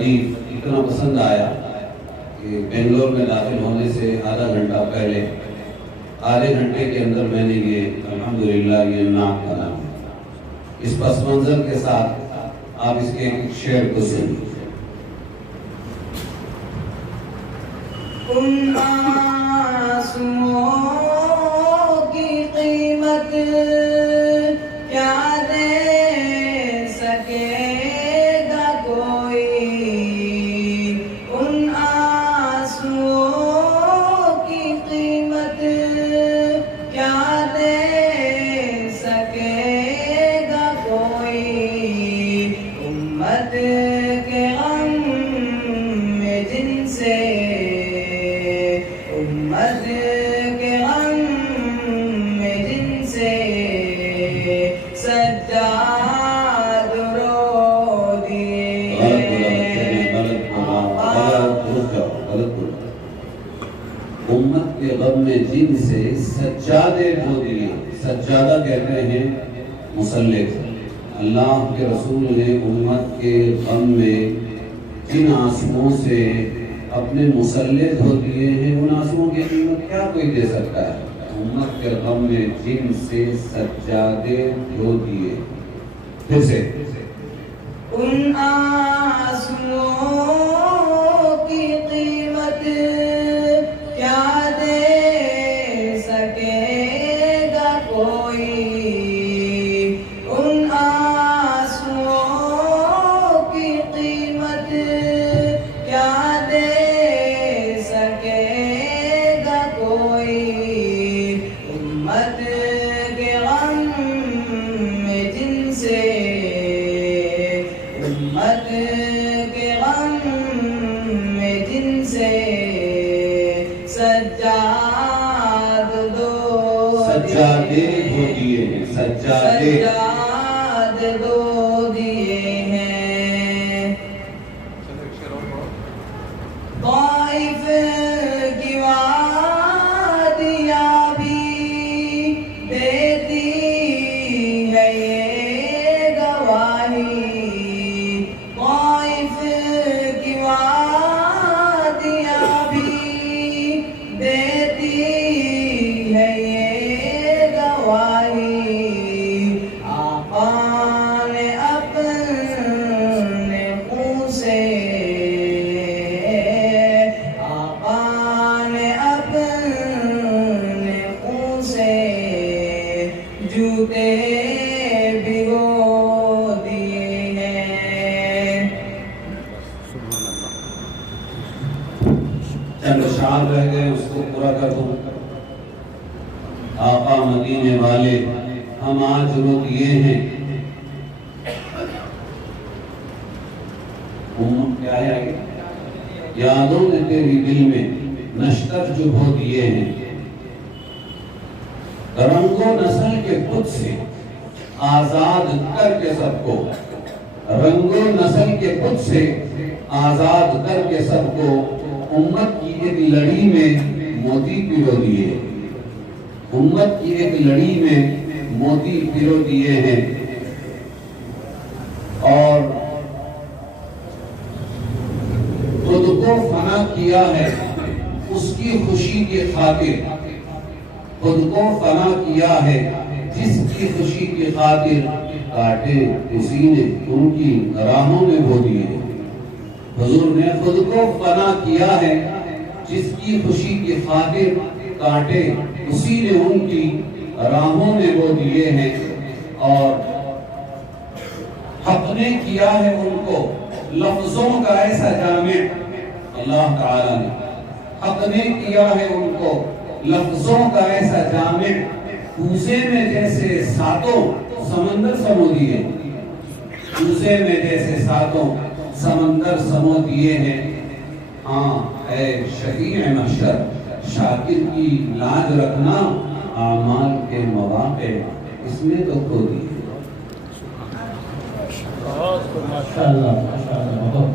حدیث اتنا پسند آیا کہ بنگلور میں داخل ہونے سے آدھا گھنٹہ پہلے آدھے گھنٹے کے اندر میں نے یہ الحمدللہ یہ نعت کا نام اس پس منظر کے ساتھ آپ اس کے ایک شعر کو سنیں۔ ان آنسوؤں کی قیمت کیا دے سکے گا کوئی، ان آنسوؤں کی قیمت کیا دے سکے گا کوئی، امت کے غم میں جن سے امت کے غم میں جن سے سجاد رو دیے۔ امت کے غم میں جن سے سجادے دھو دیے۔ سجادہ کہتے ہیں مصلی کو۔ اللہ کے رسول نے امت کے غم میں جن آنسوؤں سے اپنے مصلی دھو دیے ہیں، ان آنسوؤں کی قیمت کیا کوئی دے سکتا ہے؟ امت کے غم میں جن سے سجادے دھو دیے۔ پھر سے ان آنسوؤں کی قیمت کیا دے سکے گا کوئی، ان آنسوؤں کی قیمت کیا دے سکے گا کوئی، امت کے غم میں جن سے امت کے غم میں جن سے سجاد دو سجادے دھو دیے ہیں۔ سجادے سجاد دو دیے ہیں۔ طائف کی وادیاں بھی دیتی ہے یہ گواہی، طائف کی وادیاں بھی دیتی ہے یہ گواہی، آقا نے اپنے خون سے آقا نے اپنے خون سے جوتے بھگو دیے ہیں۔ چند اشعار رہ گئے، اس کو پورا کر دوں۔ آقا مدینے والے ہم آج رو دیے ہیں، کیا ہے آگے؟ یادوں نے تیری دل میں نشتر جو بھو دیے ہیں، رنگ و نسل کے خود سے آزاد کر کے سب کو، رنگ و نسل کے خود سے آزاد کر کے سب کو، امت کی ایک لڑی میں موتی پیرو دیے، امت کی ایک لڑی میں موتی پیرو دیے ہیں، اور خود کو فنا کیا ہے اس کی خوشی کی خاطر، خود کو فنا کیا ہے جس کی خوشی کی خاطر، کاٹے اسی نے ان کی راہوں میں بو دیے۔ حضور نے خود کو فنا کیا ہے جس کی خوشی کی خاطر، کاٹے اسی نے ان کی راہوں میں بو دیے ہیں، اور حق نے کیا ہے ان کو لفظوں کا ایسا جامع، اللہ تعالیٰ نے حق نے کیا ہے ان کو لفظوں کا ایسا جامع، کوزے میں جیسے ساتوں سمندر سمو دیے، کوزے میں جیسے ساتوں سمندر سمو دیے ہیں۔ ہاں اے شفیع محشر، شاکر کی لاج رکھنا، اعمال کے مواقع اس میں تو کھو دیے۔ ماشاءاللہ ماشاءاللہ، بہت